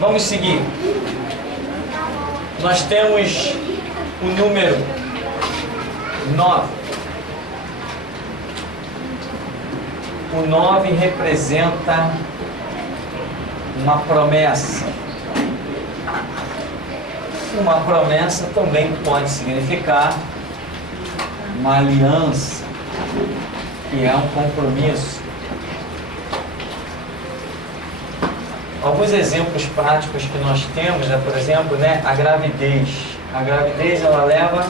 Vamos seguir. Nós temos o número 9. O 9 representa uma promessa. Uma promessa também pode significar uma aliança, que é um compromisso. Alguns exemplos práticos que nós temos, por exemplo, a gravidez. A gravidez, ela leva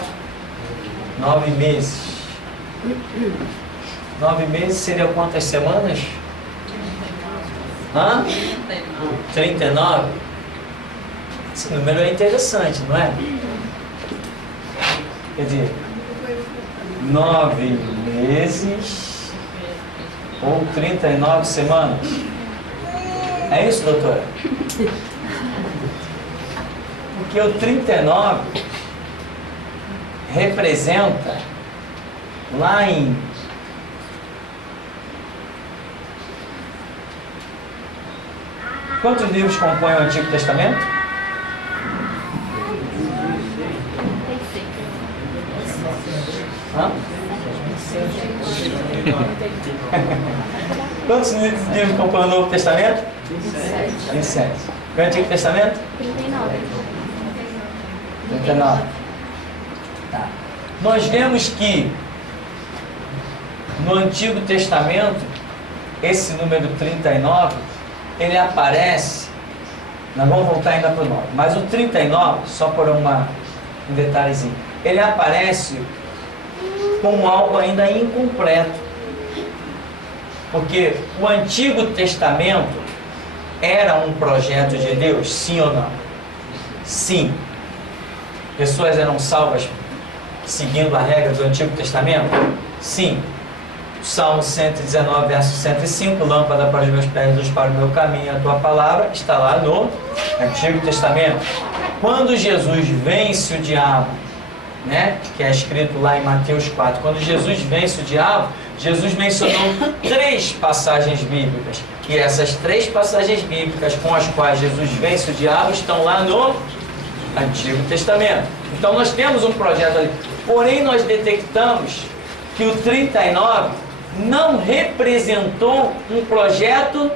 9 meses. 9 meses seria quantas semanas? 39. Esse número é interessante, não é? Quer dizer, 9 meses ou 39 semanas. É isso, doutora? Porque o 39 representa lá em quantos livros compõem o Antigo Testamento? Quantos livros compõem o Novo Testamento? 27. O Antigo Testamento? 39. Tá. Nós vemos que no Antigo Testamento, esse número 39, ele aparece, nós vamos voltar ainda para o 9, mas o 39, só por um detalhezinho, ele aparece como algo ainda incompleto, porque o Antigo Testamento era um projeto de Deus, sim ou não? Sim. Pessoas eram salvas seguindo a regra do Antigo Testamento? Sim. Salmo 119, verso 105, lâmpada para os meus pés, luz para o meu caminho, a tua palavra, está lá no Antigo Testamento. Quando Jesus vence o diabo, que é escrito lá em Mateus 4, quando Jesus vence o diabo, Jesus mencionou 3 passagens bíblicas. E essas 3 passagens bíblicas com as quais Jesus vence o diabo estão lá no Antigo Testamento. Então nós temos um projeto ali. Porém, nós detectamos que o 39 não representou um projeto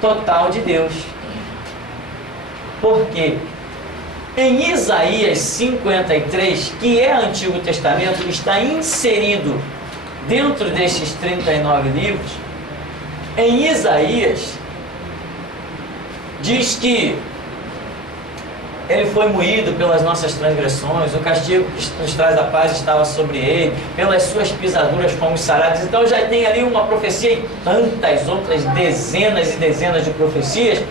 total de Deus. Por quê? Em Isaías 53, que é Antigo Testamento, que está inserido dentro destes 39 livros, em Isaías diz que ele foi moído pelas nossas transgressões, o castigo que nos traz a paz estava sobre ele, pelas suas pisaduras fomos sarados. Então já tem ali uma profecia e tantas outras dezenas e dezenas de profecias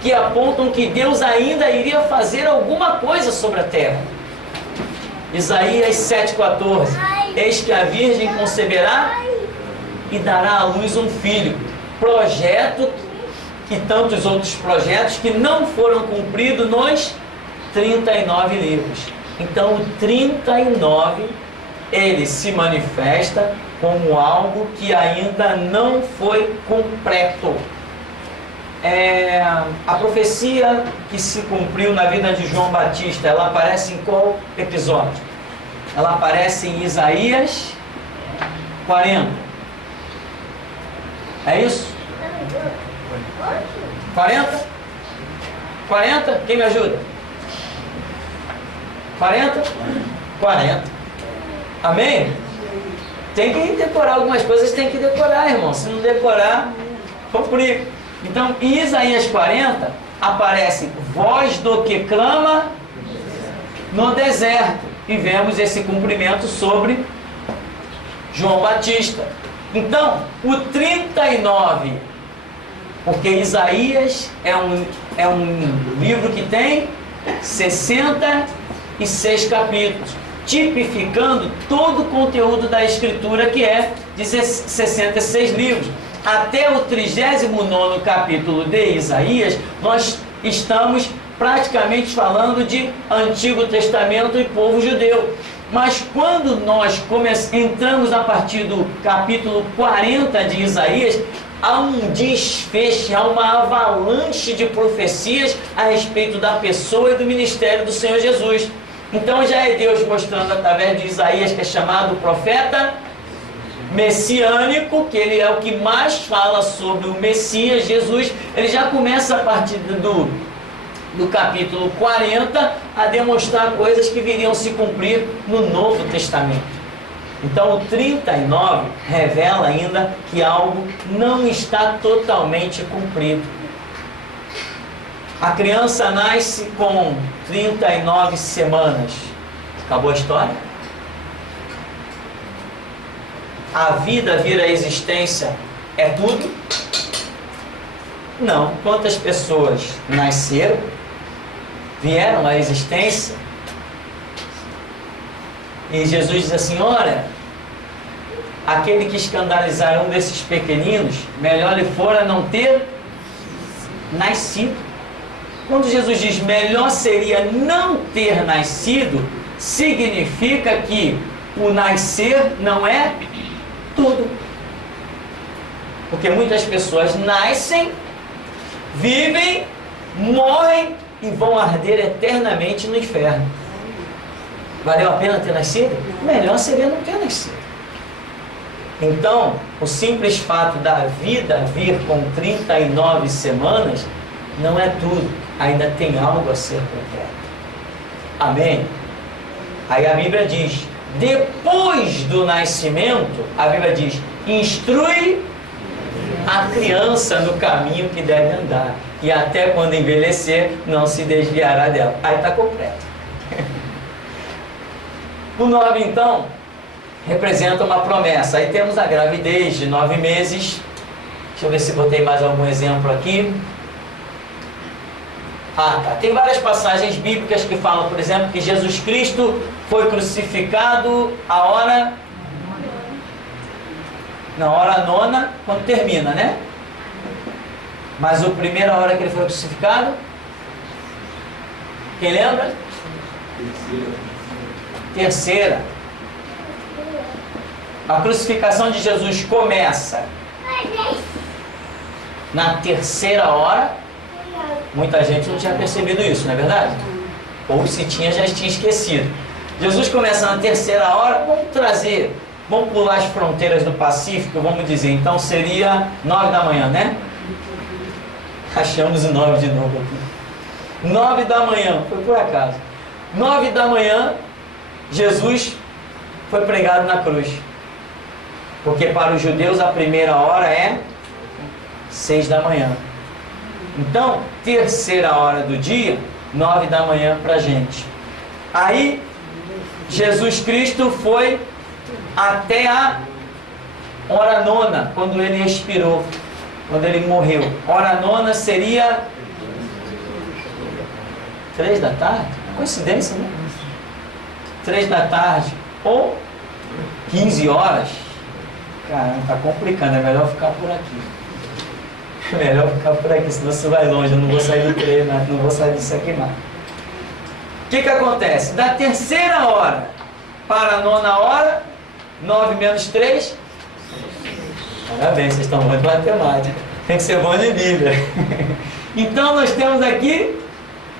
que apontam que Deus ainda iria fazer alguma coisa sobre a terra. Isaías 7,14: eis que a virgem conceberá e dará à luz um filho. Projeto e tantos outros projetos que não foram cumpridos nos 39 livros. Então o 39 ele se manifesta como algo que ainda não foi completo. A profecia que se cumpriu na vida de João Batista, ela aparece em qual episódio? Ela aparece em Isaías 40. É isso? 40? 40? Quem me ajuda? 40? 40. Amém? Tem que decorar algumas coisas, tem que decorar, irmão. Se não decorar, complica. Então, em Isaías 40, aparece voz do que clama no deserto. E vemos esse cumprimento sobre João Batista. Então, o 39, porque Isaías é um livro que tem 66 capítulos, tipificando todo o conteúdo da Escritura, que é de 66 livros. Até o 39º capítulo de Isaías, nós estamos praticamente falando de Antigo Testamento e povo judeu. Mas quando nós entramos a partir do capítulo 40 de Isaías, há um desfecho, há uma avalanche de profecias a respeito da pessoa e do ministério do Senhor Jesus. Então já é Deus mostrando através de Isaías, que é chamado profeta messiânico, que ele é o que mais fala sobre o Messias, Jesus. Ele já começa a partir do capítulo 40 a demonstrar coisas que viriam se cumprir no Novo Testamento. Então o 39 revela ainda que algo não está totalmente cumprido. A criança nasce com 39 semanas. Acabou a história? A vida vir à existência é tudo? Não. Quantas pessoas nasceram, vieram à existência? E Jesus diz assim: olha, aquele que escandalizar um desses pequeninos, melhor lhe fora não ter nascido. Quando Jesus diz melhor seria não ter nascido, significa que o nascer não é tudo. Porque muitas pessoas nascem, vivem, morrem e vão arder eternamente no inferno. Valeu a pena ter nascido? Melhor seria não ter nascido. Então, o simples fato da vida vir com 39 semanas não é tudo. Ainda tem algo a ser completo. Amém? Aí a Bíblia diz, depois do nascimento, a Bíblia diz, instrui a criança no caminho que deve andar, e até quando envelhecer, não se desviará dela. Aí está completo. O 9, então, representa uma promessa. Aí temos a gravidez de 9 meses. Deixa eu ver se botei mais algum exemplo aqui. Ah, tá. Tem várias passagens bíblicas que falam, por exemplo, que Jesus Cristo foi crucificado a hora... na hora 9, quando termina, né? Mas a primeira hora que ele foi crucificado? Quem lembra? Terceira. A crucificação de Jesus começa na terceira hora. Muita gente não tinha percebido isso, não é verdade? Ou se tinha, já tinha esquecido. Jesus começa na terceira hora. Vamos pular as fronteiras do Pacífico, vamos dizer. Então seria 9 da manhã, né? Achamos o 9 de novo aqui. 9 da manhã, foi por acaso. 9 da manhã, Jesus foi pregado na cruz. Porque para os judeus a primeira hora é 6 da manhã. Então, terceira hora do dia, 9 da manhã para a gente. Aí, Jesus Cristo foi até a hora 9, quando ele expirou, quando ele morreu. Hora 9 seria 3 da tarde? Coincidência, né? 3 da tarde ou 15 horas. Caramba, tá complicando, é melhor ficar por aqui. É melhor ficar por aqui, senão você vai longe. Eu não vou sair do treino, não vou sair disso aqui mais. O que acontece? Da terceira hora para a 9ª hora, 9 menos 3. Parabéns, vocês estão bons de matemática. Tem que ser bom de Bíblia. Então nós temos aqui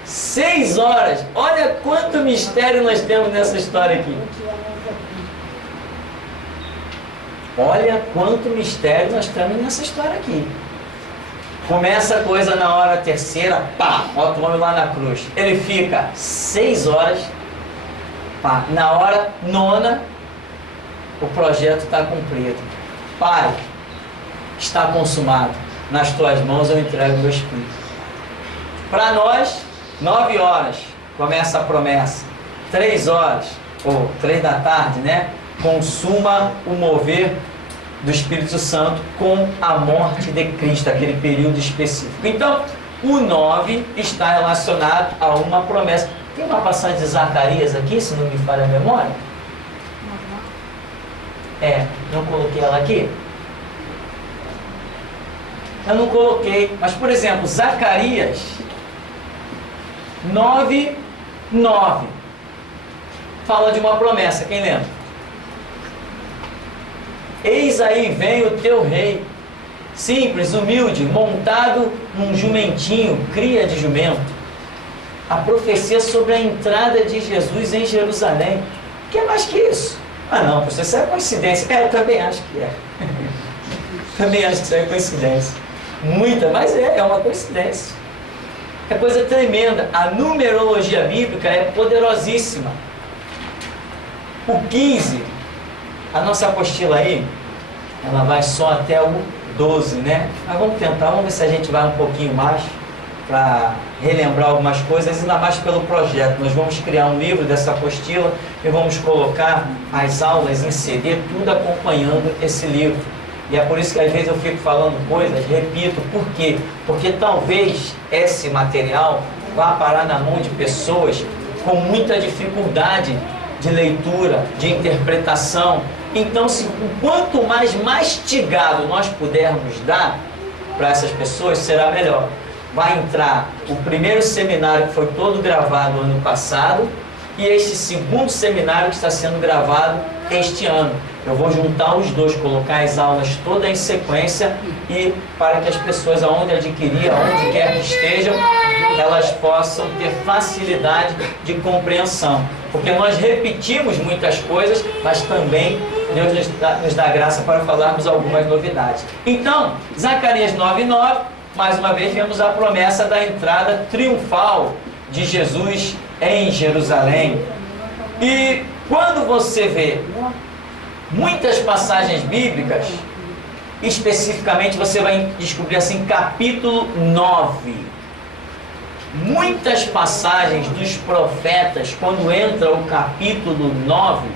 6 horas. Olha quanto mistério nós temos nessa história aqui. Olha quanto mistério nós temos nessa história aqui. Começa a coisa na hora terceira, pá, bota o homem lá na cruz. Ele fica 6 horas, pá, na hora 9, o projeto está cumprido. Pai, está consumado. Nas tuas mãos eu entrego o meu espírito. Para nós, 9 horas, começa a promessa. 3 horas, ou 3 da tarde, né? Consuma o mover do Espírito Santo com a morte de Cristo, aquele período específico. Então, o 9 está relacionado a uma promessa. Tem uma passagem de Zacarias aqui, se não me falha a memória? Não coloquei ela aqui? Eu não coloquei, mas por exemplo, Zacarias 9:9 fala de uma promessa, quem lembra? Eis aí vem o teu rei, simples, humilde, montado num jumentinho, cria de jumento. A profecia sobre a entrada de Jesus em Jerusalém. O que é mais que isso? Ah não, pastor, isso é coincidência. Eu também acho que é. Também acho que isso é coincidência. Muita, mas é uma coincidência. É coisa tremenda. A numerologia bíblica é poderosíssima. O 15, a nossa apostila aí, ela vai só até o 12, né? Mas vamos tentar, vamos ver se a gente vai um pouquinho mais para relembrar algumas coisas, ainda mais pelo projeto. Nós vamos criar um livro dessa apostila e vamos colocar as aulas em CD, tudo acompanhando esse livro. E é por isso que às vezes eu fico falando coisas, repito, por quê? Porque talvez esse material vá parar na mão de pessoas com muita dificuldade de leitura, de interpretação. Então, quanto mais mastigado nós pudermos dar para essas pessoas, será melhor. Vai entrar o primeiro seminário que foi todo gravado ano passado e este segundo seminário que está sendo gravado este ano. Eu vou juntar os dois, colocar as aulas todas em sequência e para que as pessoas, aonde adquirir, aonde quer que estejam, elas possam ter facilidade de compreensão. Porque nós repetimos muitas coisas, mas também Deus nos dá graça para falarmos algumas novidades. Então, Zacarias 9:9, mais uma vez vemos a promessa da entrada triunfal de Jesus em Jerusalém. E quando você vê muitas passagens bíblicas, especificamente você vai descobrir assim, capítulo 9. Muitas passagens dos profetas, quando entra o capítulo 9,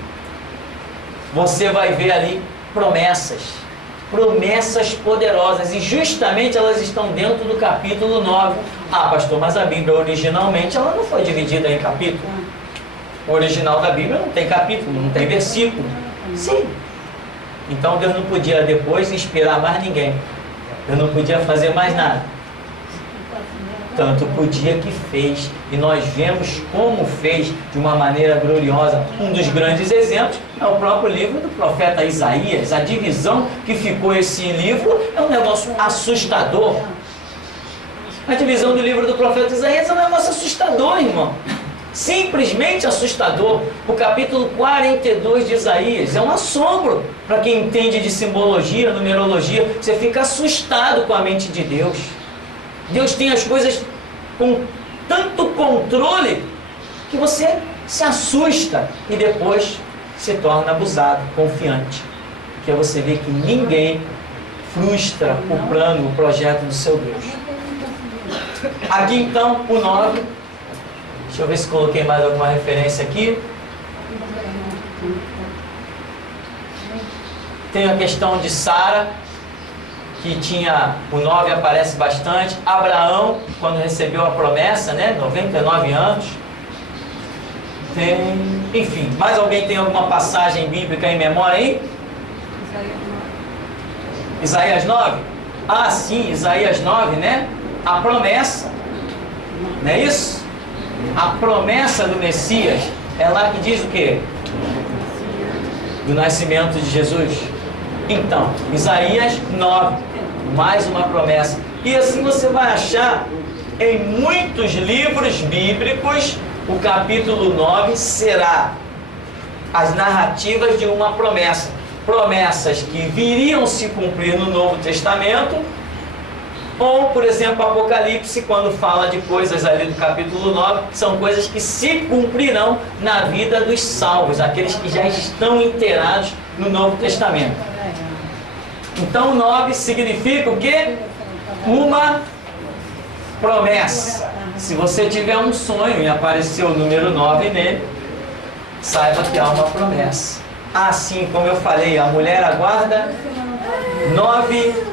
você vai ver ali promessas poderosas, e justamente elas estão dentro do capítulo 9. Ah, pastor, mas a Bíblia originalmente ela não foi dividida em capítulos. O original da Bíblia não tem capítulo, não tem versículo. Sim. Então Deus não podia depois inspirar mais ninguém. Deus não podia fazer mais nada. Tanto podia que fez. E nós vemos como fez de uma maneira gloriosa. Um dos grandes exemplos é o próprio livro do profeta Isaías. A divisão que ficou esse livro é um negócio assustador. A divisão do livro do profeta Isaías é um negócio assustador, irmão. Simplesmente assustador. O capítulo 42 de Isaías é um assombro para quem entende de simbologia, numerologia. Você fica assustado com a mente de Deus. Deus tem as coisas com tanto controle que você se assusta e depois se torna abusado, confiante. Porque você vê que ninguém frustra o plano, o projeto do seu Deus. Aqui então, o 9. Deixa eu ver se coloquei mais alguma referência aqui. Tem a questão de Sara, que tinha, o 9 aparece bastante. Abraão, quando recebeu a promessa, né, 99 anos. Enfim, mais alguém tem alguma passagem bíblica em memória aí? Isaías 9? Ah, sim, Isaías 9, né? A promessa, não é isso? A promessa do Messias é lá que diz o quê? Do nascimento de Jesus. Então, Isaías 9, mais uma promessa. E assim você vai achar em muitos livros bíblicos, o capítulo 9 será as narrativas de uma promessa. Promessas que viriam se cumprir no Novo Testamento. Ou, por exemplo, Apocalipse, quando fala de coisas ali do capítulo 9, são coisas que se cumprirão na vida dos salvos, aqueles que já estão inteirados no Novo Testamento. Então, 9 significa o quê? Uma promessa. Se você tiver um sonho e aparecer o número 9 nele, saiba que há uma promessa. Assim como eu falei, a mulher aguarda 9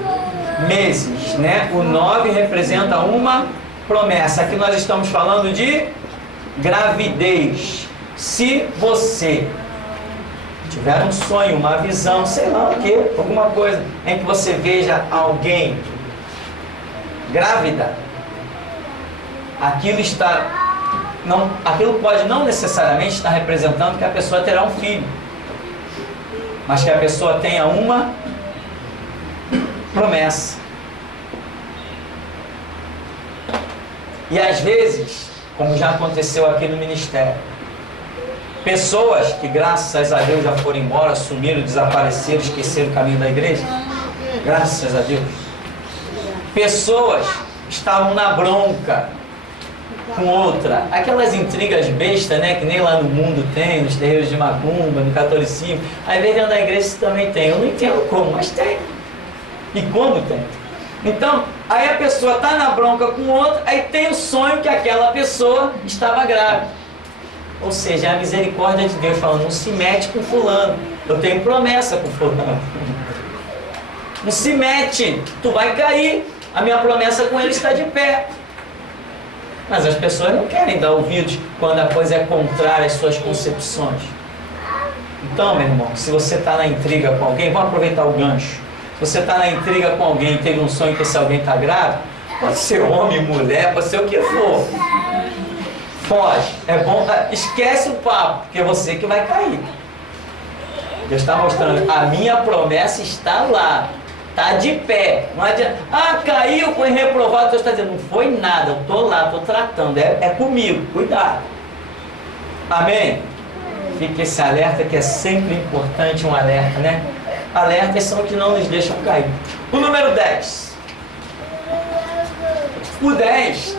meses, né? O 9 representa uma promessa. Aqui nós estamos falando de gravidez. Se você tiver um sonho, uma visão, sei lá o que, alguma coisa em que você veja alguém grávida, aquilo pode não necessariamente estar representando que a pessoa terá um filho, mas que a pessoa tenha uma promessa. E às vezes, como já aconteceu aqui no ministério, pessoas que graças a Deus já foram embora, sumiram, desapareceram, esqueceram o caminho da igreja, graças a Deus. Pessoas estavam na bronca com outra, aquelas intrigas bestas, né, que nem lá no mundo tem, nos terreiros de macumba, no catolicismo. Aí dentro da igreja isso também tem. Eu não entendo como, mas tem. E quando tem. Então, aí a pessoa está na bronca com outra, aí tem o sonho que aquela pessoa estava grávida. Ou seja, é a misericórdia de Deus falando, não se mete com fulano, eu tenho promessa com fulano. Não se mete, tu vai cair, a minha promessa com ele está de pé. Mas as pessoas não querem dar ouvidos quando a coisa é contrária às suas concepções. Então, meu irmão, se você está na intriga com alguém, vamos aproveitar o gancho. Se você está na intriga com alguém e teve um sonho que esse alguém está grávido, pode ser homem, mulher, pode ser o que for. Foge. É bom, esquece o papo, porque é você que vai cair. Deus está mostrando, a minha promessa está lá. Está de pé. Não adianta. Caiu, foi reprovado. Deus está dizendo, não foi nada. Eu estou lá, estou tratando. É comigo. Cuidado. Amém? Fique esse alerta que é sempre importante, um alerta, né? Alertas são que não nos deixam cair. O número 10. O 10,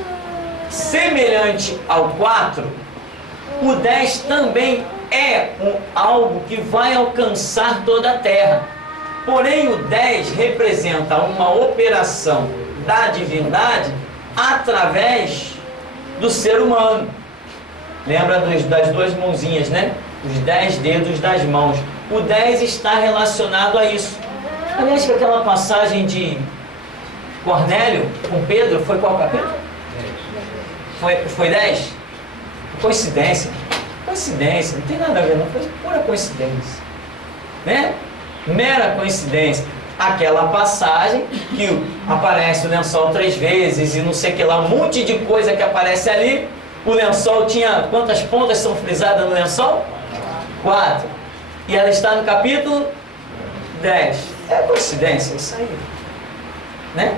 semelhante ao 4, o 10 também é algo que vai alcançar toda a terra. Porém, o 10 representa uma operação da divindade através do ser humano. Lembra das duas mãozinhas, né? Os 10 dedos das mãos. O 10 está relacionado a isso. Aliás, que aquela passagem de Cornélio com Pedro, foi qual capítulo? Foi 10? Coincidência. Coincidência, não tem nada a ver, não. Foi pura coincidência. Né? Mera coincidência. Aquela passagem que aparece o lençol 3 vezes e não sei o que lá, um monte de coisa que aparece ali. O lençol tinha, quantas pontas são frisadas no lençol? 4. E ela está no capítulo 10. É coincidência isso aí, né?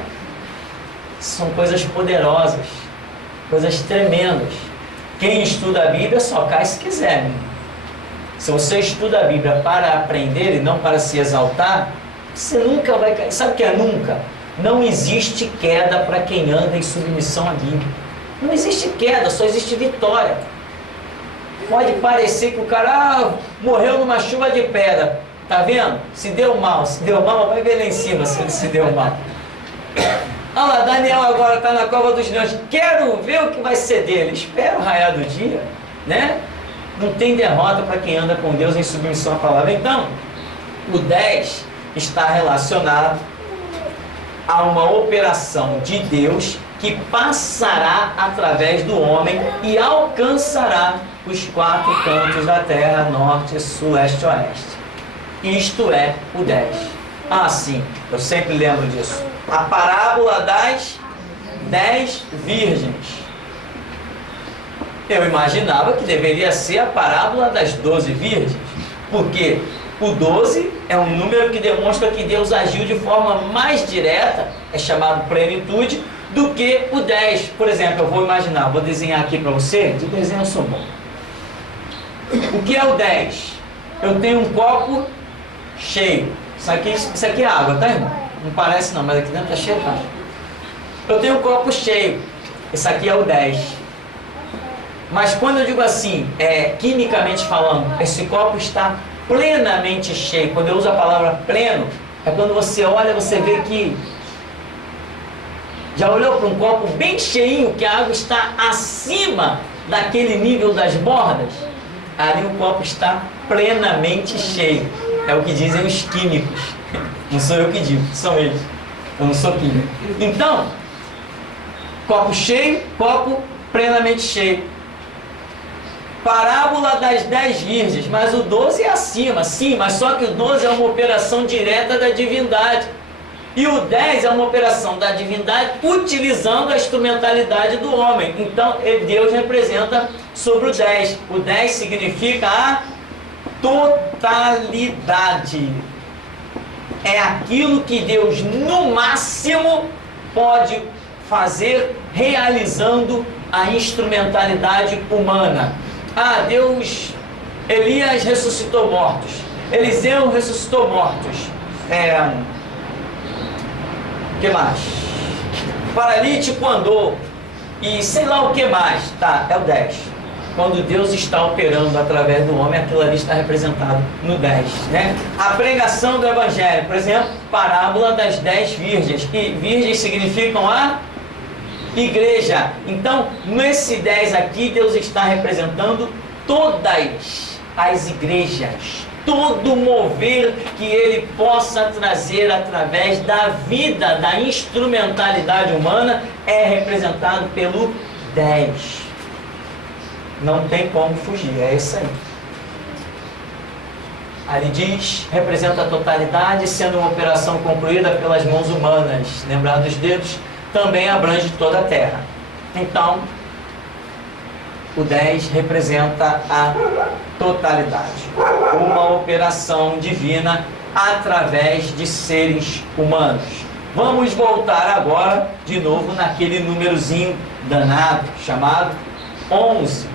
São coisas poderosas, coisas tremendas. Quem estuda a Bíblia só cai se quiser, né? Se você estuda a Bíblia para aprender e não para se exaltar, você nunca vai cair. Sabe o que é nunca? Não existe queda para quem anda em submissão à Bíblia. Não existe queda, só existe vitória. Pode parecer que o cara morreu numa chuva de pedra. Tá vendo? Se deu mal, vai ver lá em cima se ele se deu mal. Olha lá, Daniel agora está na cova dos leões. Quero ver o que vai ser dele. Espera o raiar do dia, né? Não tem derrota para quem anda com Deus em submissão à palavra. Então, o 10 está relacionado a uma operação de Deus que passará através do homem e alcançará os 4 cantos da terra, norte, sul, leste e oeste. Isto é o 10. Sim, eu sempre lembro disso. A parábola das 10 virgens. Eu imaginava que deveria ser a parábola das 12 virgens, porque o 12 é um número que demonstra que Deus agiu de forma mais direta, é chamado plenitude, do que o 10. Por exemplo, eu vou imaginar, vou desenhar aqui para você, de desenho eu sou bom. O que é o 10? Eu tenho um copo cheio. Isso aqui é água, tá, irmão? Não parece não, mas aqui dentro está cheio, tá? Eu tenho um copo cheio. Esse aqui é o 10. Mas quando eu digo assim, quimicamente falando, esse copo está plenamente cheio. Quando eu uso a palavra pleno, é quando você olha, você vê que já olhou para um copo bem cheinho, que a água está acima daquele nível das bordas? Ali o copo está plenamente cheio. É o que dizem os químicos. Não sou eu que digo, são eles. Eu não sou químico. Então, copo cheio, copo plenamente cheio. Parábola das 10 virgens, mas o 12 é acima, sim, mas só que o 12 é uma operação direta da divindade. E o 10 é uma operação da divindade utilizando a instrumentalidade do homem. Então, Deus representa sobre o 10. O 10 significa a totalidade. é aquilo que Deus, no máximo, pode fazer realizando a instrumentalidade humana. Ah, Elias ressuscitou mortos, Eliseu ressuscitou mortos, que mais? Paralítico andou, e sei lá o que mais, tá, é o 10. Quando Deus está operando através do homem, aquilo ali está representado no 10, né? A pregação do Evangelho, por exemplo, parábola das 10 virgens, que virgens significam a igreja. Então, nesse 10 aqui, Deus está representando todas as igrejas, todo mover que Ele possa trazer através da vida, da instrumentalidade humana, é representado pelo 10. Não tem como fugir, é isso aí. Ali diz, representa a totalidade, sendo uma operação concluída pelas mãos humanas. Lembrar dos dedos, também abrange toda a terra. Então, o 10 representa a totalidade. Uma operação divina através de seres humanos. Vamos voltar agora, de novo, naquele númerozinho danado, chamado 11.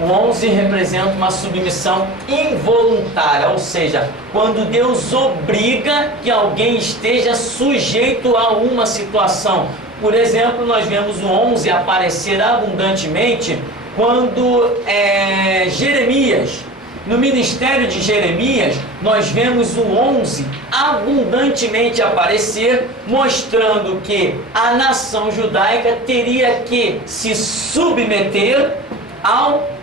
O 11 representa uma submissão involuntária, ou seja, quando Deus obriga que alguém esteja sujeito a uma situação. Por exemplo, nós vemos o 11 aparecer abundantemente quando Jeremias, no ministério de Jeremias, nós vemos o 11 abundantemente aparecer, mostrando que a nação judaica teria que se submeter ao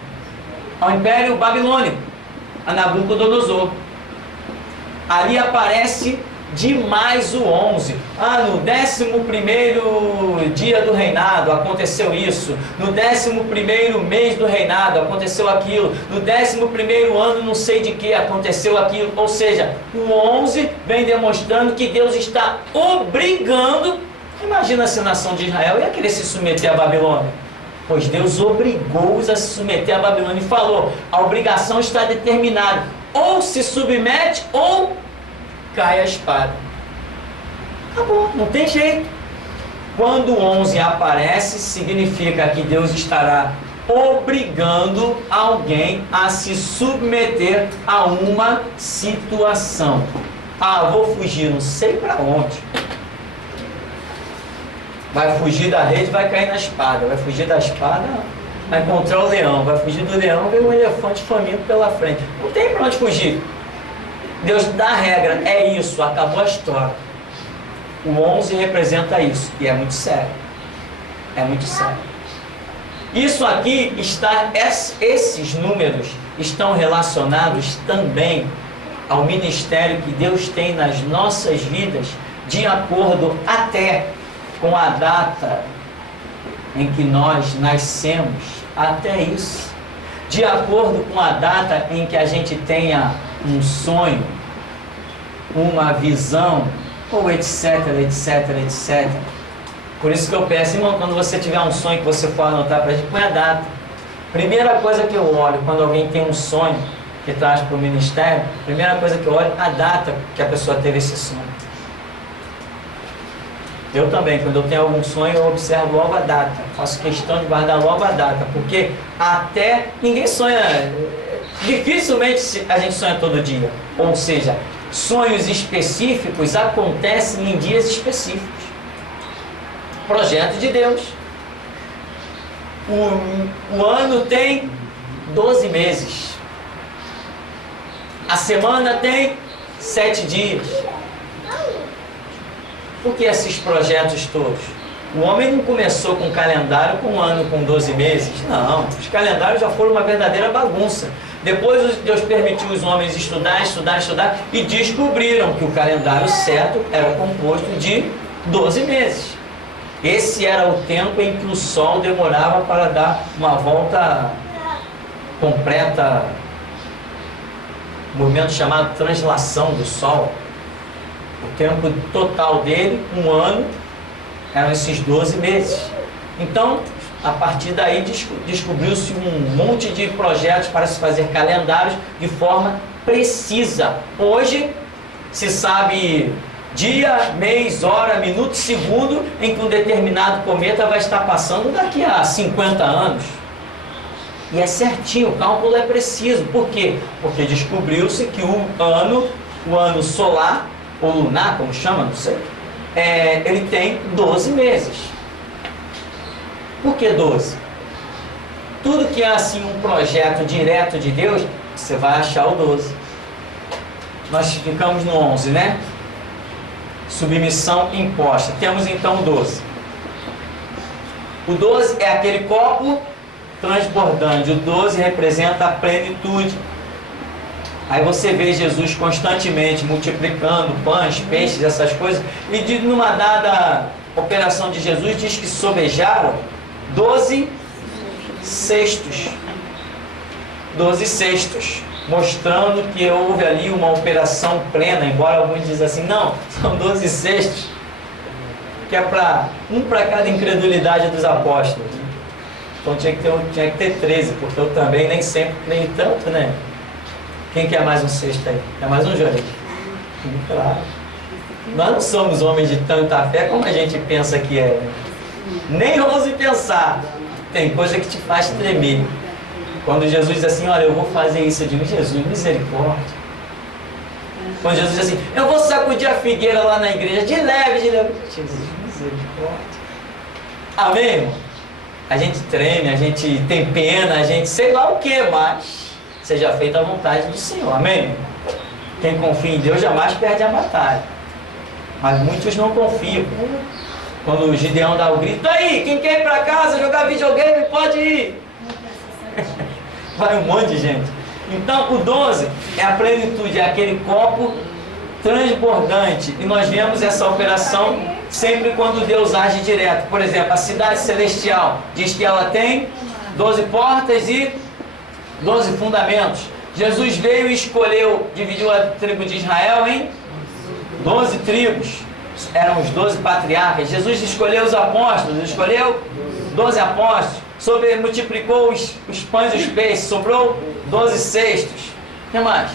Império Babilônico, a Nabucodonosor. Ali aparece demais o 11. No 11º dia do reinado aconteceu isso. No 11º mês do reinado aconteceu aquilo. No 11º ano não sei de que aconteceu aquilo. Ou seja, o 11 vem demonstrando que Deus está obrigando. Imagina se a nação de Israel ia querer se submeter à Babilônia. Pois Deus obrigou-os a se submeter à Babilônia e falou, a obrigação está determinada, ou se submete ou cai a espada. Acabou, não tem jeito. Quando o 11 aparece, significa que Deus estará obrigando alguém a se submeter a uma situação. Vou fugir, não sei para onde. Vai fugir da rede, vai cair na espada. Vai fugir da espada, vai encontrar o leão. Vai fugir do leão, vem um elefante faminto pela frente. Não tem para onde fugir. Deus dá a regra, é isso, acabou a história. O 11 representa isso, e é muito sério. É muito sério. Isso aqui esses números estão relacionados também ao ministério que Deus tem nas nossas vidas, de acordo até com a data em que nós nascemos, até isso, de acordo com a data em que a gente tenha um sonho, uma visão, ou etc, etc, etc. Por isso que eu peço, irmão, quando você tiver um sonho que você for anotar para a gente, põe a data. Primeira coisa que eu olho quando alguém tem um sonho que traz para o ministério, primeira coisa que eu olho, a data que a pessoa teve esse sonho. Eu também, quando eu tenho algum sonho, eu observo logo a data. Faço questão de guardar logo a data, porque até ninguém sonha, dificilmente a gente sonha todo dia. Ou seja, sonhos específicos acontecem em dias específicos. Projeto de Deus. O ano tem 12 meses. A semana tem 7 dias. Por que esses projetos todos? O homem não começou com um calendário com um ano com 12 meses. Não, os calendários já foram uma verdadeira bagunça. Depois Deus permitiu os homens estudar e descobriram que o calendário certo era composto de 12 meses. Esse era o tempo em que o Sol demorava para dar uma volta completa, um movimento chamado translação do Sol. O tempo total dele, um ano, eram esses 12 meses. Então, a partir daí, descobriu-se um monte de projetos para se fazer calendários de forma precisa. Hoje, se sabe dia, mês, hora, minuto, segundo em que um determinado cometa vai estar passando daqui a 50 anos. E é certinho, o cálculo é preciso. Por quê? Porque descobriu-se que o ano solar, ou lunar, como chama, não sei, ele tem 12 meses. Por que 12? Tudo que é assim um projeto direto de Deus, você vai achar o 12. Nós ficamos no 11, né? Submissão imposta. Temos então o 12. O 12 é aquele copo transbordante. O 12 representa a plenitude. Aí você vê Jesus constantemente multiplicando pães, peixes, essas coisas. E numa dada operação de Jesus, diz que sobejaram 12 cestos. 12 cestos. Mostrando que houve ali uma operação plena. Embora alguns dizem assim, não, são 12 cestos. Que é um para cada incredulidade dos apóstolos. Então tinha que ter 13, porque eu também nem sempre creio tanto, né? Quem quer mais um cesto aí? Quer mais um, Jorge? Claro. Nós não somos homens de tanta fé como a gente pensa que é. Nem ouse pensar. Tem coisa que te faz tremer. Quando Jesus diz assim, olha, eu vou fazer isso, eu digo, Jesus, misericórdia. Quando Jesus diz assim, eu vou sacudir a figueira lá na igreja, de leve. Jesus, misericórdia. Amém, irmão? A gente treme, a gente tem pena, a gente sei lá o que, mas seja feita a vontade do Senhor, amém? Quem confia em Deus jamais perde a batalha, mas muitos não confiam. Quando o Gideão dá o grito, aí, quem quer ir para casa jogar videogame, pode ir. Vai um monte de gente. Então o 12 é a plenitude, é aquele copo transbordante, e nós vemos essa operação sempre quando Deus age direto. Por exemplo, a cidade celestial diz que ela tem 12 portas e 12 fundamentos. Jesus veio e escolheu, dividiu a tribo de Israel em 12 tribos. Eram os 12 patriarcas. Jesus escolheu os apóstolos, escolheu 12 apóstolos. Multiplicou os pães e os peixes, sobrou 12 cestos. O que mais?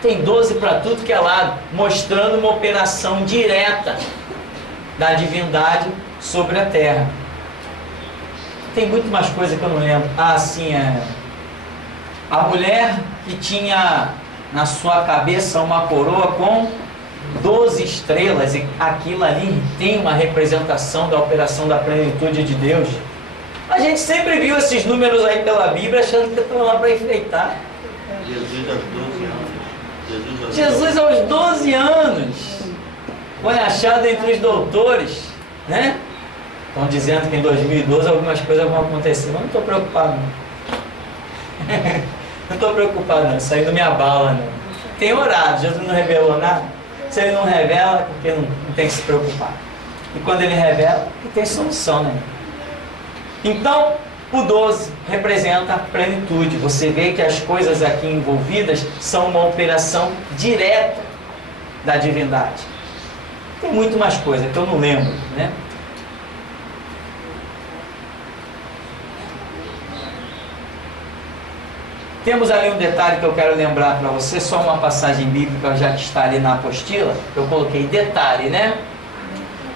Tem 12 para tudo que é lado, mostrando uma operação direta da divindade sobre a terra. Tem muito mais coisa que eu não lembro. Sim, a mulher que tinha na sua cabeça uma coroa com 12 estrelas, e aquilo ali tem uma representação da operação da plenitude de Deus. A gente sempre viu esses números aí pela Bíblia, achando que estão lá para enfeitar. Jesus aos 12 anos foi achado entre os doutores, né? Estão dizendo que em 2012 algumas coisas vão acontecer, mas não estou preocupado não. Não estou preocupado não, isso aí não me abala não. Tem orado, Jesus não revelou nada. Se ele não revela, é porque não tem que se preocupar. E quando ele revela, tem solução, né? Então, o 12 representa a plenitude. Você vê que as coisas aqui envolvidas são uma operação direta da divindade. Tem muito mais coisa que eu não lembro, né? Temos ali um detalhe que eu quero lembrar para você, só uma passagem bíblica, já que está ali na apostila, eu coloquei detalhe, né?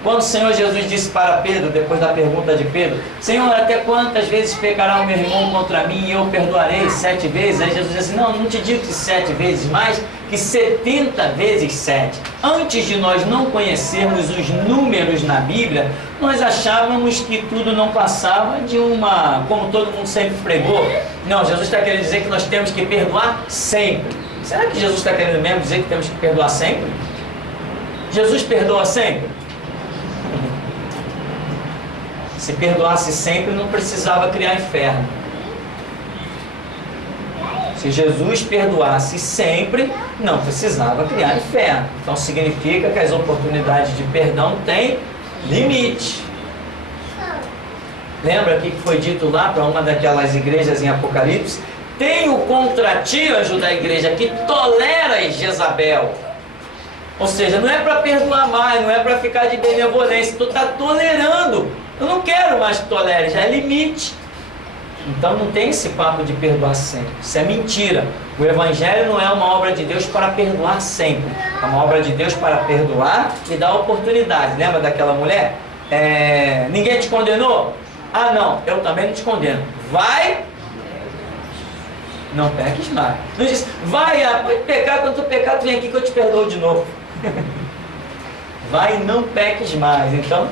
Quando o Senhor Jesus disse para Pedro, depois da pergunta de Pedro, Senhor, até quantas vezes pecará o meu irmão contra mim e eu perdoarei 7 vezes? Aí Jesus disse assim, não te digo que 7 vezes mais, que 70 vezes 7. Antes de nós não conhecermos os números na Bíblia, nós achávamos que tudo não passava de uma, como todo mundo sempre pregou. Não, Jesus está querendo dizer que nós temos que perdoar sempre. Será que Jesus está querendo mesmo dizer que temos que perdoar sempre? Jesus perdoa sempre? Se perdoasse sempre, não precisava criar inferno. Se Jesus perdoasse sempre, não precisava criar inferno. Então significa que as oportunidades de perdão têm limite. Lembra que foi dito lá para uma daquelas igrejas em Apocalipse? Tenho contra ti, anjo da igreja, que toleras Jezabel. Ou seja, não é para perdoar mais, não é para ficar de benevolência, tu está tolerando. Eu não quero mais que tolere, já é limite. Então não tem esse papo de perdoar sempre. Isso é mentira. O Evangelho não é uma obra de Deus para perdoar sempre. É uma obra de Deus para perdoar e dar oportunidade. Lembra daquela mulher? Ninguém te condenou? Ah, não, eu também não te condeno. Vai, não peques mais. Não diz, vai, pode pecar, quando tu pecar, tu vem aqui que eu te perdoo de novo. Vai e não peques mais. Então,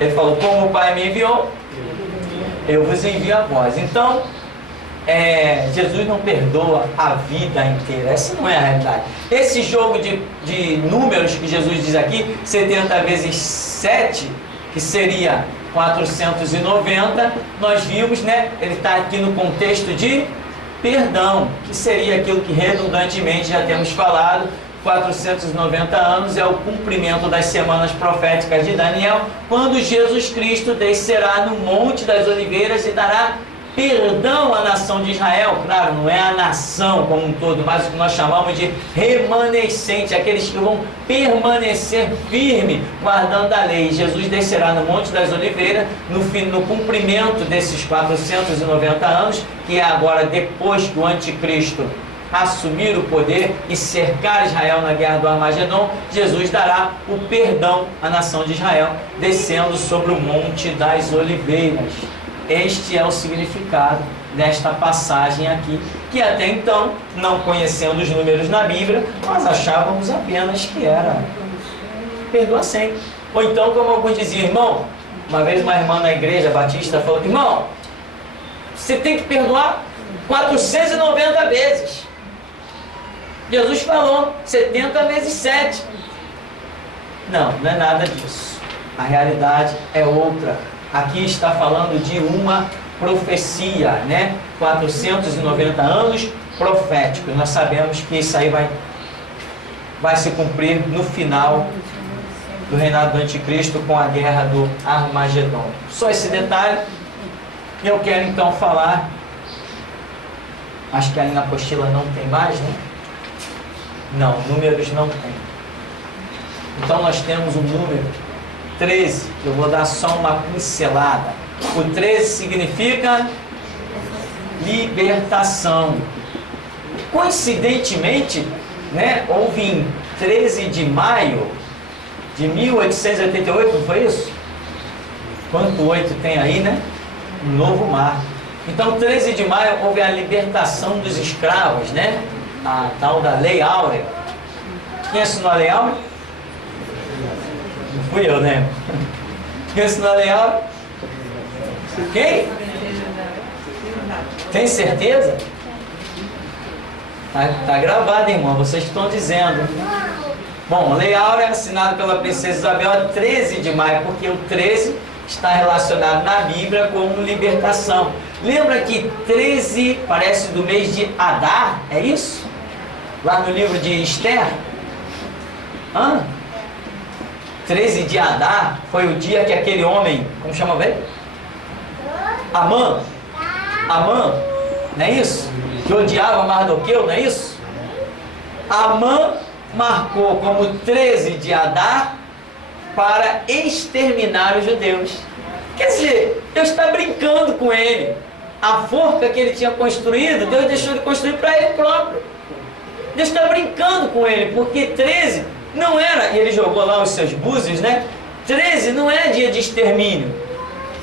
ele falou, como o Pai me enviou, eu vos envio a vós. Então, Jesus não perdoa a vida inteira. Essa não é a realidade. Esse jogo de números que Jesus diz aqui, 70 vezes 7, que seria 490, nós vimos, né? Ele está aqui no contexto de perdão, que seria aquilo que redundantemente já temos falado. 490 anos é o cumprimento das semanas proféticas de Daniel, quando Jesus Cristo descerá no Monte das Oliveiras e dará perdão à nação de Israel. Claro, não é a nação como um todo, mas o que nós chamamos de remanescente, aqueles que vão permanecer firme guardando a lei. Jesus descerá no Monte das Oliveiras no cumprimento desses 490 anos, que é agora depois que o anticristo assumir o poder e cercar Israel na guerra do Armagedon. Jesus dará o perdão à nação de Israel, descendo sobre o Monte das Oliveiras. Este é o significado desta passagem aqui, que até então, não conhecendo os números na Bíblia, nós achávamos apenas que era perdoa sempre. Ou então, como alguns diziam, irmão, uma vez uma irmã na igreja batista falou, irmão, você tem que perdoar 490 vezes. Jesus falou 70 vezes 7. Não, não é nada disso. A realidade é outra. Aqui está falando de uma profecia, né? 490 anos proféticos. Nós sabemos que isso aí vai se cumprir no final do reinado do anticristo, com a guerra do Armagedon. Só esse detalhe. Eu quero então falar, acho que ali na apostila não tem mais, né? Não, números não tem. Então nós temos o número 13, que eu vou dar só uma pincelada. O 13 significa libertação. Coincidentemente, né, houve em 13 de maio de 1888, não foi isso? Quanto 8 tem aí, né? Um novo marco. Então, 13 de maio houve a libertação dos escravos, né? A tal da Lei Áurea. Quem assinou a Lei Áurea? Não fui eu, né? Quem assinou a Lei Áurea? Quem? Tem certeza? Tá gravado, irmão. Vocês estão dizendo. Bom, a Lei Áurea, assinada pela princesa Isabel, é 13 de maio, porque o 13 está relacionado na Bíblia como libertação. Lembra que 13 parece do mês de Adar? É isso? Lá no livro de Esther? 13 de Adar foi o dia que aquele homem, como chama ele? Amã, não é isso? Que odiava Mardoqueu, não é isso? Amã marcou como 13 de Adar para exterminar os judeus. Quer dizer, Deus está brincando com ele. A forca que ele tinha construído, Deus deixou de construir para ele próprio. Deus está brincando com ele, porque 13 não era, e ele jogou lá os seus búzios, né? 13 não é dia de extermínio.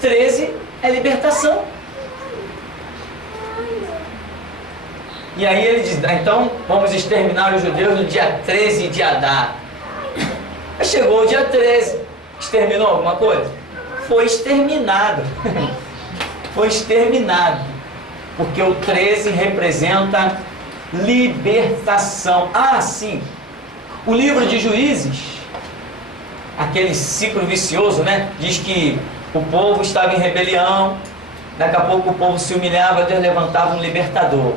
13 é libertação. E aí ele diz, então vamos exterminar os judeus no dia 13 de Adar. Aí chegou o dia 13, exterminou alguma coisa? Foi exterminado. Foi exterminado. Porque o 13 representa libertação. Ah, sim. O livro de Juízes, aquele ciclo vicioso, né? Diz que o povo estava em rebelião, daqui a pouco o povo se humilhava, Deus levantava um libertador.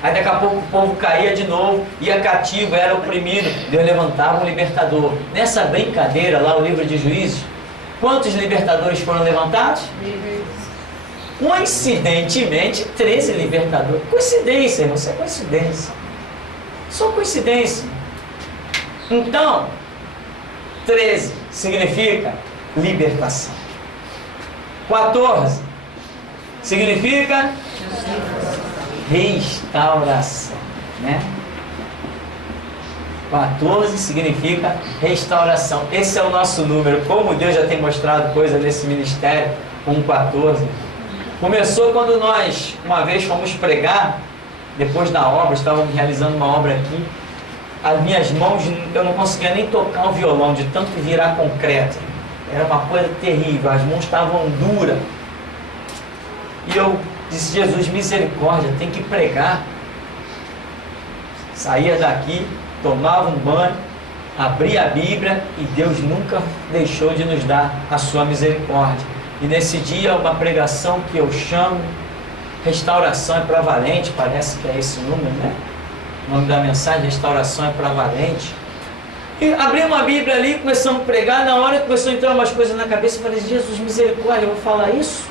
Aí daqui a pouco o povo caía de novo, ia cativo, era oprimido, Deus levantava um libertador. Nessa brincadeira lá, o livro de Juízes, quantos libertadores foram levantados? Coincidentemente, 13 libertadores. Coincidência, irmão, isso é coincidência. Só coincidência. Então, 13 significa libertação. 14 significa restauração, né? 14 significa restauração. Esse é o nosso número. Como Deus já tem mostrado coisa nesse ministério com 14. Começou quando nós, uma vez, fomos pregar, depois da obra, estávamos realizando uma obra aqui. As minhas mãos, eu não conseguia nem tocar o violão, de tanto virar concreto. Era uma coisa terrível, as mãos estavam duras. E eu disse, Jesus, misericórdia, tem que pregar. Saía daqui, tomava um banho, abria a Bíblia e Deus nunca deixou de nos dar a sua misericórdia. E nesse dia, uma pregação que eu chamo Restauração é para Valente, parece que é esse número, né? O nome da mensagem, Restauração é para Valente. E abri uma Bíblia ali, começamos a pregar. Na hora que começou a entrar umas coisas na cabeça, eu falei, Jesus, misericórdia, eu vou falar isso?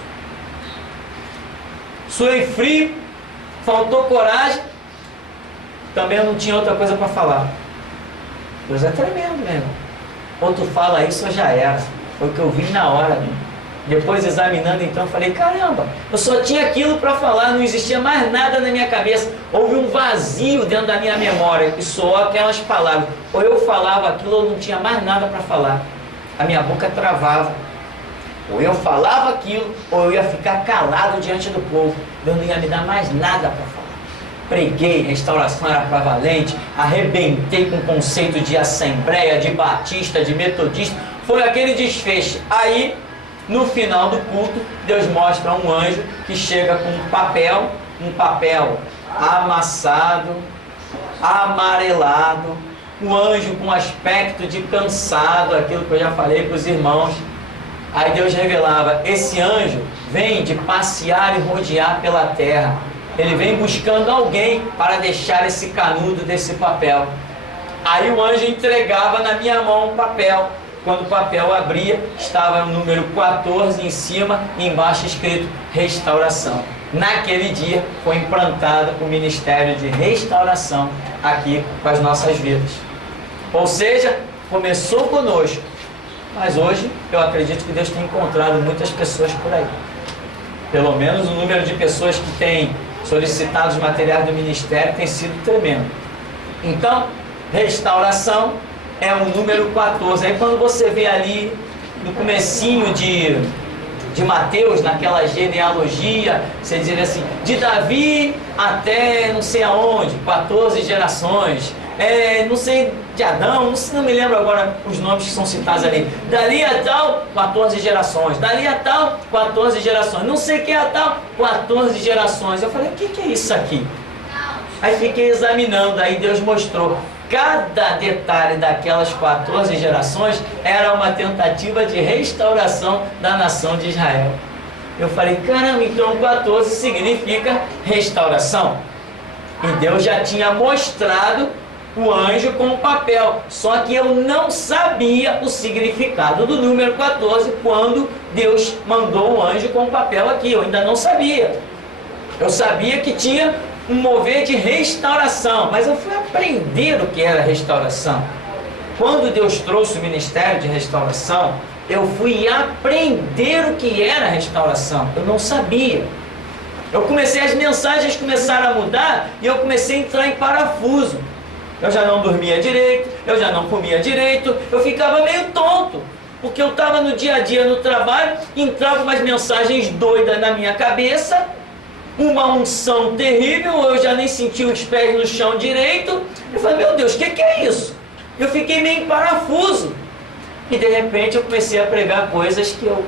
Suei frio, faltou coragem, também eu não tinha outra coisa para falar. Deus é tremendo, meu irmão. Ou tu fala isso ou já era. Foi o que eu vi na hora, meu. Depois, examinando, então, eu falei, caramba, eu só tinha aquilo para falar, não existia mais nada na minha cabeça. Houve um vazio dentro da minha memória, e só aquelas palavras. Ou eu falava aquilo, ou não tinha mais nada para falar. A minha boca travava. Ou eu falava aquilo, ou eu ia ficar calado diante do povo. Deus não ia me dar mais nada para falar. Preguei, restauração era para Valente, arrebentei com o conceito de assembleia, de batista, de metodista. Foi aquele desfecho. Aí, no final do culto, Deus mostra um anjo que chega com um papel amassado, amarelado, um anjo com aspecto de cansado, aquilo que eu já falei para os irmãos. Aí Deus revelava, esse anjo vem de passear e rodear pela terra. Ele vem buscando alguém para deixar esse canudo desse papel. Aí o anjo entregava na minha mão um papel. Quando o papel abria, estava o número 14 em cima e embaixo escrito restauração. Naquele dia foi implantado o ministério de restauração aqui com as nossas vidas. Ou seja, começou conosco, mas hoje eu acredito que Deus tem encontrado muitas pessoas por aí. Pelo menos o número de pessoas que têm solicitado os materiais do ministério tem sido tremendo. Então, restauração é o número 14. Aí quando você vê ali no comecinho de Mateus, naquela genealogia, você diz assim, de Davi até não sei aonde, 14 gerações, não sei, de Adão, não me lembro agora os nomes que são citados ali, dali a tal, 14 gerações, dali a tal, 14 gerações, não sei quem a tal, 14 gerações. Eu falei, o que é isso aqui? Aí fiquei examinando, aí Deus mostrou. Cada detalhe daquelas 14 gerações era uma tentativa de restauração da nação de Israel. Eu falei, caramba, então 14 significa restauração. E Deus já tinha mostrado o anjo com o papel. Só que eu não sabia o significado do número 14 quando Deus mandou o anjo com o papel aqui. Eu ainda não sabia. Eu sabia que tinha um mover de restauração, mas eu fui aprender o que era restauração. Quando Deus trouxe o ministério de restauração, eu fui aprender o que era restauração. Eu não sabia. Eu comecei, as mensagens começaram a mudar e eu comecei a entrar em parafuso. Eu já não dormia direito, eu já não comia direito, eu ficava meio tonto, porque eu estava no dia a dia no trabalho, entravam umas mensagens doidas na minha cabeça, uma unção terrível, eu já nem sentia os pés no chão direito. Eu falei, meu Deus, o que é isso? Eu fiquei meio em parafuso. E de repente eu comecei a pregar coisas que eu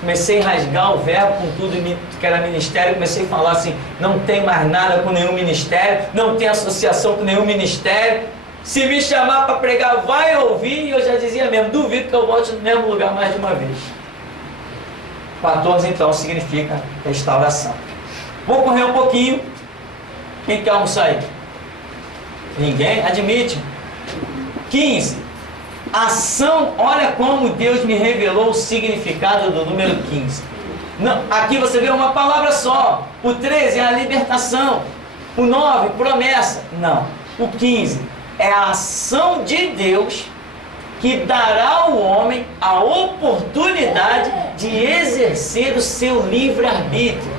comecei a rasgar o verbo com tudo que era ministério. Comecei a falar assim, não tem mais nada com nenhum ministério, não tem associação com nenhum ministério. Se me chamar para pregar, vai ouvir. E eu já dizia mesmo, duvido que eu volte no mesmo lugar mais de uma vez. 14 então significa restauração. Vou correr um pouquinho. Quem quer almoçar aí? Ninguém? Admite. 15. Ação. Olha como Deus me revelou o significado do número 15. Não, aqui você vê uma palavra só. O 13 é a libertação. O 9, promessa. Não. O 15 é a ação de Deus que dará ao homem a oportunidade de exercer o seu livre-arbítrio.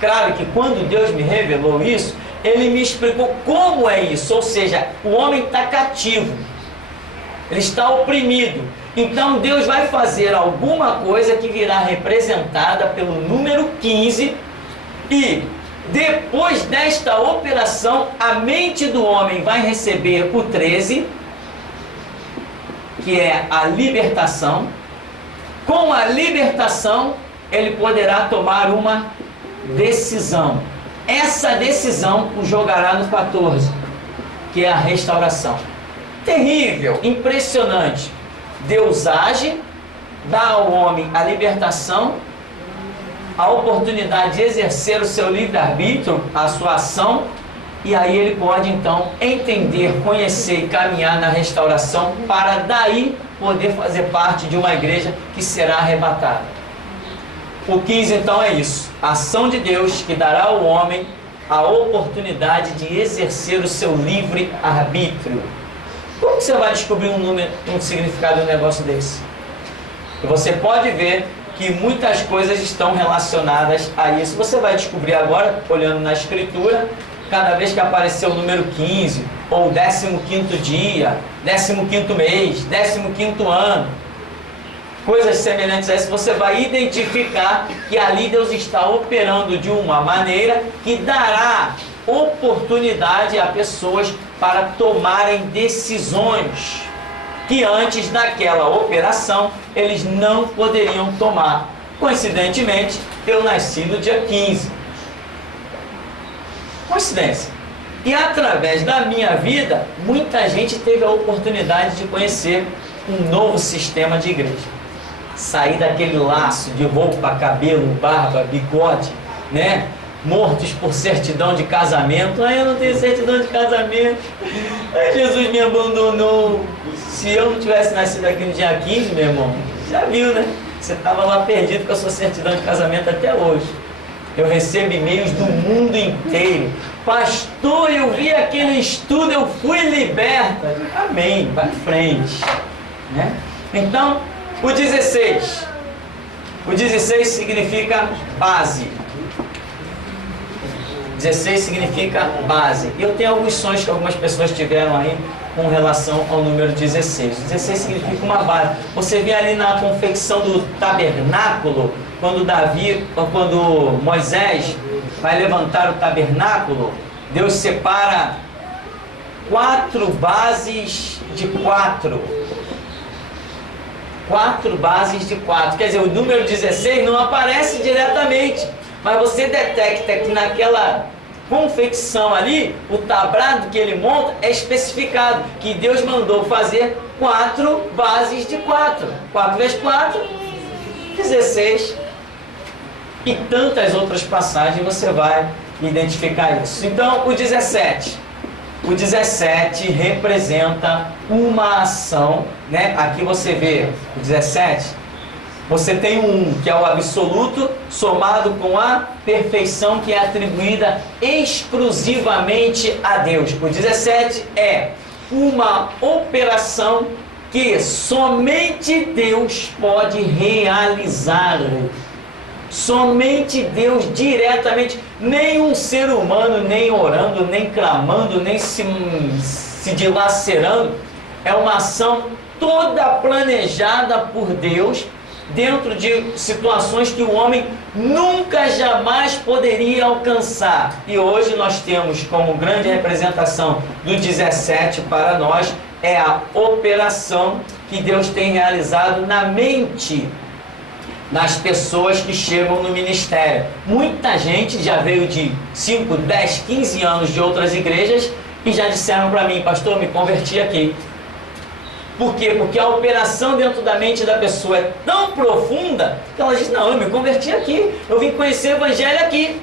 Claro que quando Deus me revelou isso, Ele me explicou como é isso, ou seja, o homem está cativo, ele está oprimido. Então Deus vai fazer alguma coisa que virá representada pelo número 15, e depois desta operação, a mente do homem vai receber o 13, que é a libertação. Com a libertação, ele poderá tomar uma decisão. Essa decisão o jogará no 14, que é a restauração. Terrível, impressionante. Deus age, dá ao homem a libertação, a oportunidade de exercer o seu livre-arbítrio, a sua ação, e aí ele pode então entender, conhecer e caminhar na restauração, para daí poder fazer parte de uma igreja que será arrebatada. O 15 então é isso, a ação de Deus que dará ao homem a oportunidade de exercer o seu livre-arbítrio. Como que você vai descobrir um significado de um negócio desse? Você pode ver que muitas coisas estão relacionadas a isso. Você vai descobrir agora, olhando na Escritura, cada vez que aparecer o número 15, ou 15º dia, 15º mês, 15º ano, coisas semelhantes a isso, você vai identificar que ali Deus está operando de uma maneira que dará oportunidade a pessoas para tomarem decisões que antes daquela operação eles não poderiam tomar. Coincidentemente, eu nasci no dia 15. Coincidência. E através da minha vida, muita gente teve a oportunidade de conhecer um novo sistema de igreja. Sair daquele laço de roupa, cabelo, barba, bigode, né? Mortos por certidão de casamento. Eu não tenho certidão de casamento. Jesus me abandonou. Se eu não tivesse nascido aqui no dia 15, meu irmão, já viu, né? Você estava lá perdido com a sua certidão de casamento até hoje. Eu recebo e-mails do mundo inteiro. Pastor, eu vi aquele estudo, eu fui liberta. Amém, vai em frente, né? Então, o 16. O 16 significa base. 16 significa base. Eu tenho alguns sonhos que algumas pessoas tiveram aí com relação ao número 16. 16 significa uma base. Você vê ali na confecção do tabernáculo, quando Moisés vai levantar o tabernáculo, Deus separa 4 bases de 4. 4 bases de 4. Quer dizer, o número 16 não aparece diretamente, mas você detecta que naquela confecção ali, o tabrado que ele monta é especificado, que Deus mandou fazer 4 bases de 4. 4 vezes 4, 16. E tantas outras passagens você vai identificar isso. Então, o 17. O 17 representa uma ação, né? Aqui você vê o 17, você tem um 1, que é o absoluto, somado com a perfeição, que é atribuída exclusivamente a Deus. O 17 é uma operação que somente Deus pode realizar. Somente Deus diretamente, nenhum ser humano, nem orando, nem clamando, nem se dilacerando. É uma ação toda planejada por Deus, dentro de situações que o homem nunca jamais poderia alcançar. E hoje nós temos como grande representação do 17 para nós, é a operação que Deus tem realizado na mente nas pessoas que chegam no ministério. Muita gente já veio de 5, 10, 15 anos de outras igrejas e já disseram para mim: pastor, me converti aqui. Por quê? Porque a operação dentro da mente da pessoa é tão profunda que ela diz: não, eu me converti aqui, eu vim conhecer o evangelho aqui.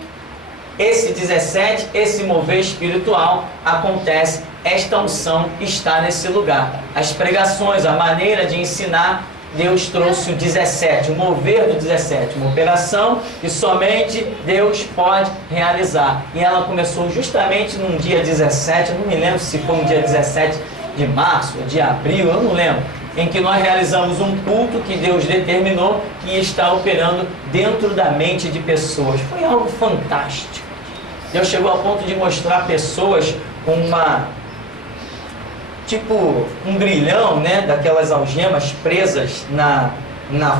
Esse 17, esse mover espiritual acontece, esta unção está nesse lugar. As pregações, a maneira de ensinar, Deus trouxe o 17, o mover do 17, uma operação que somente Deus pode realizar. E ela começou justamente num dia 17, eu não me lembro se foi um dia 17 de março, de abril, eu não lembro, em que nós realizamos um culto que Deus determinou e está operando dentro da mente de pessoas. Foi algo fantástico. Deus chegou ao ponto de mostrar pessoas com um grilhão, né, daquelas algemas presas na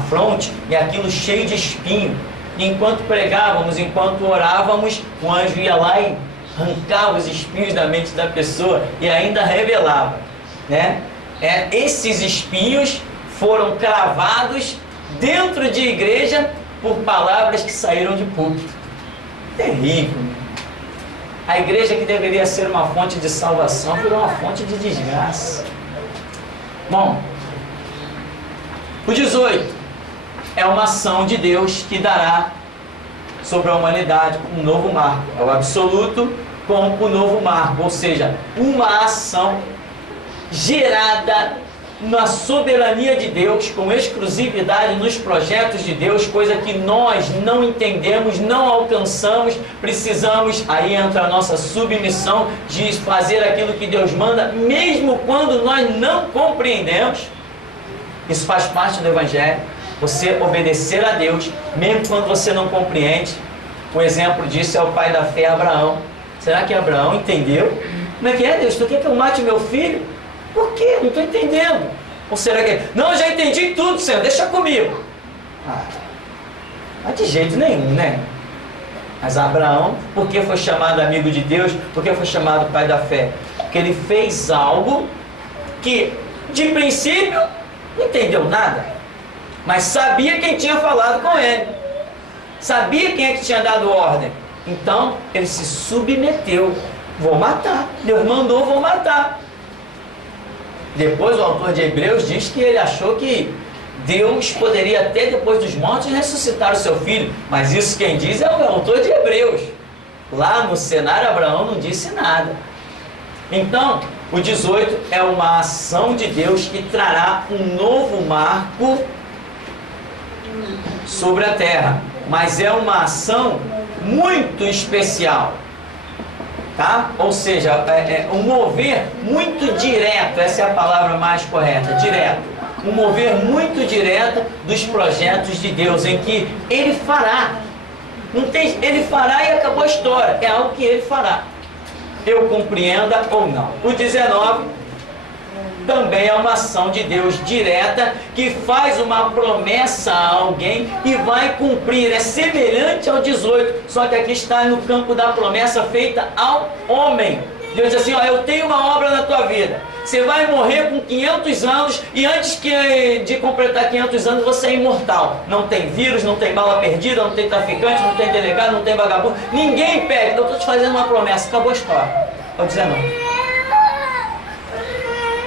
fronte, e aquilo cheio de espinho. E enquanto pregávamos, enquanto orávamos, o anjo ia lá e arrancava os espinhos da mente da pessoa e ainda revelava, né? Esses espinhos foram cravados dentro de igreja por palavras que saíram de púlpito. Terrível, né? A igreja que deveria ser uma fonte de salvação virou uma fonte de desgraça. Bom, o 18 é uma ação de Deus que dará sobre a humanidade um novo marco. É o absoluto com o novo marco, ou seja, uma ação gerada na soberania de Deus, com exclusividade nos projetos de Deus, coisa que nós não entendemos, não alcançamos, precisamos, aí entra a nossa submissão de fazer aquilo que Deus manda, mesmo quando nós não compreendemos. Isso faz parte do Evangelho, você obedecer a Deus, mesmo quando você não compreende. O exemplo disso é o pai da fé, Abraão. Será que Abraão entendeu? Como é que é, Deus? Tu quer que eu mate meu filho? Por quê? Não estou entendendo. Ou será que... Não, eu já entendi tudo, Senhor, deixa comigo. Mas de jeito nenhum, né? Mas Abraão, por que foi chamado amigo de Deus? Por que foi chamado pai da fé? Porque ele fez algo que, de princípio, não entendeu nada, mas sabia quem tinha falado com ele, sabia quem é que tinha dado ordem. Então ele se submeteu. Vou matar, Deus mandou, vou matar. Depois o autor de Hebreus diz que ele achou que Deus poderia até depois dos mortos ressuscitar o seu filho, mas isso quem diz é o autor de Hebreus. Lá no cenário Abraão não disse nada. Então o 18 é uma ação de Deus que trará um novo marco sobre a terra, mas é uma ação muito especial, tá? Ou seja, é um mover muito direto, essa é a palavra mais correta, direto, um mover muito direto dos projetos de Deus, em que Ele fará, não tem, Ele fará e acabou a história, é algo que Ele fará, eu compreenda ou não. O 19 também é uma ação de Deus direta, que faz uma promessa a alguém e vai cumprir. É semelhante ao 18, só que aqui está no campo da promessa feita ao homem. Deus diz assim, ó, eu tenho uma obra na tua vida. Você vai morrer com 500 anos e antes de completar 500 anos você é imortal. Não tem vírus, não tem bala perdida, não tem traficante, não tem delegado, não tem vagabundo. Ninguém perde. Eu estou te fazendo uma promessa. Acabou a história. É o 19.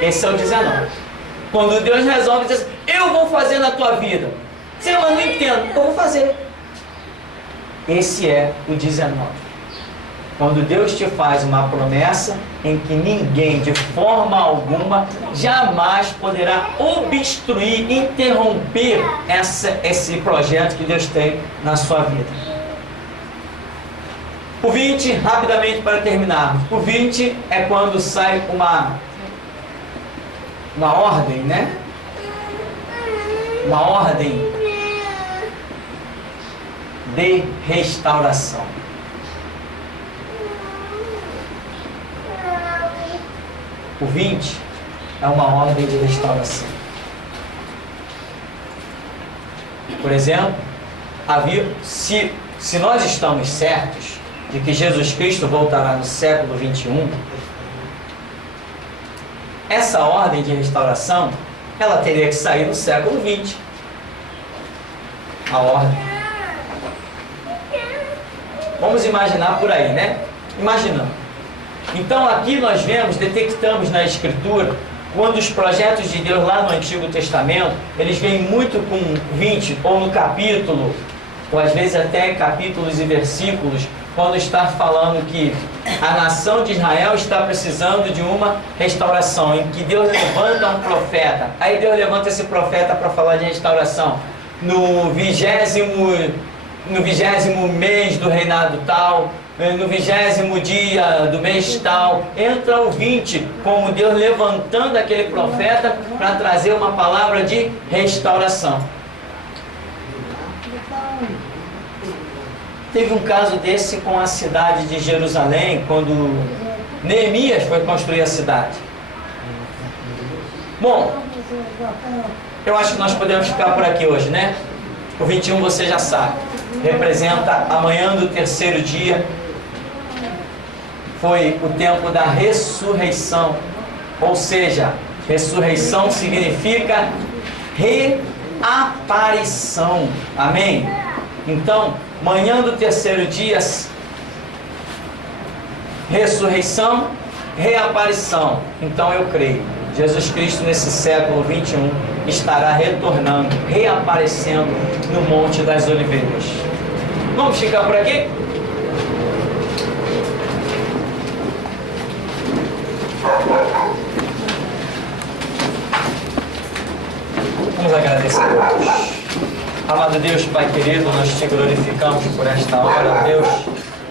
Esse é o 19. Quando Deus resolve dizer assim, eu vou fazer na tua vida. Se eu não entendo, eu vou fazer. Esse é o 19. Quando Deus te faz uma promessa em que ninguém, de forma alguma, jamais poderá obstruir, interromper esse projeto que Deus tem na sua vida. O 20, rapidamente para terminarmos. O 20 é quando sai uma ordem, né? Uma ordem de restauração. O 20 é uma ordem de restauração. Por exemplo, se nós estamos certos de que Jesus Cristo voltará no século 21, essa ordem de restauração, ela teria que sair no século 20. A ordem. Vamos imaginar por aí, né? Imaginando. Então aqui nós detectamos na Escritura, quando os projetos de Deus lá no Antigo Testamento, eles vêm muito com 20, ou no capítulo, ou às vezes até capítulos e versículos, quando está falando que a nação de Israel está precisando de uma restauração, em que Deus levanta um profeta. Aí Deus levanta esse profeta para falar de restauração. No 20º mês do reinado tal, no 20º dia do mês tal, entra o 20, como Deus levantando aquele profeta para trazer uma palavra de restauração. Teve um caso desse com a cidade de Jerusalém, quando Neemias foi construir a cidade. Bom, eu acho que nós podemos ficar por aqui hoje, né? O 21 você já sabe, representa amanhã do terceiro dia. Foi o tempo da ressurreição, ou seja, ressurreição significa reaparição, amém? Então, manhã do terceiro dia, ressurreição, reaparição. Então eu creio, Jesus Cristo nesse século 21 estará retornando, reaparecendo no Monte das Oliveiras. Vamos ficar por aqui? Vamos agradecer a Deus. Amado Deus, Pai querido, nós te glorificamos por esta hora, Deus,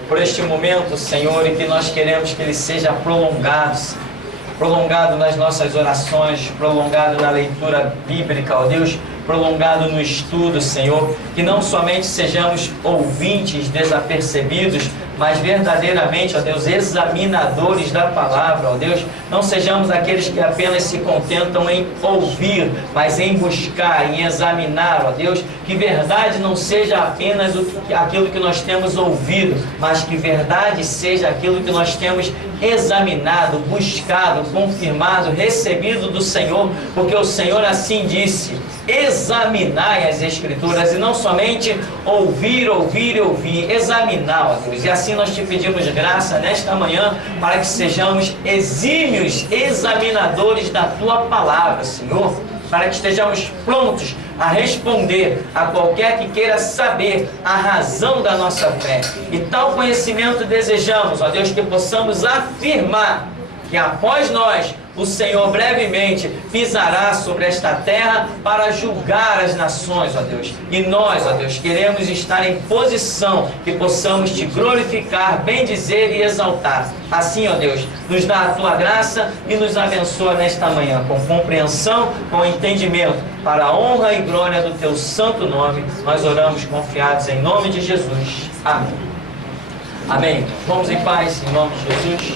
por este momento, Senhor, e que nós queremos que ele seja prolongado nas nossas orações, prolongado na leitura bíblica, ó Deus, prolongado no estudo, Senhor, que não somente sejamos ouvintes desapercebidos, mas verdadeiramente, ó Deus, examinadores da palavra, ó Deus, não sejamos aqueles que apenas se contentam em ouvir, mas em buscar, em examinar, ó Deus, que verdade não seja apenas aquilo que nós temos ouvido, mas que verdade seja aquilo que nós temos examinado, buscado, confirmado, recebido do Senhor, porque o Senhor assim disse: examinai as Escrituras, e não somente ouvir, examinar, ó Deus. E assim nós te pedimos graça nesta manhã, para que sejamos exímios examinadores da Tua Palavra, Senhor, para que estejamos prontos a responder a qualquer que queira saber a razão da nossa fé. E tal conhecimento desejamos, ó Deus, que possamos afirmar que após nós, o Senhor brevemente pisará sobre esta terra para julgar as nações, ó Deus. E nós, ó Deus, queremos estar em posição que possamos te glorificar, bendizer e exaltar. Assim, ó Deus, nos dá a tua graça e nos abençoa nesta manhã, com compreensão, com entendimento, para a honra e glória do teu santo nome. Nós oramos confiados em nome de Jesus. Amém. Amém. Vamos em paz, em nome de Jesus.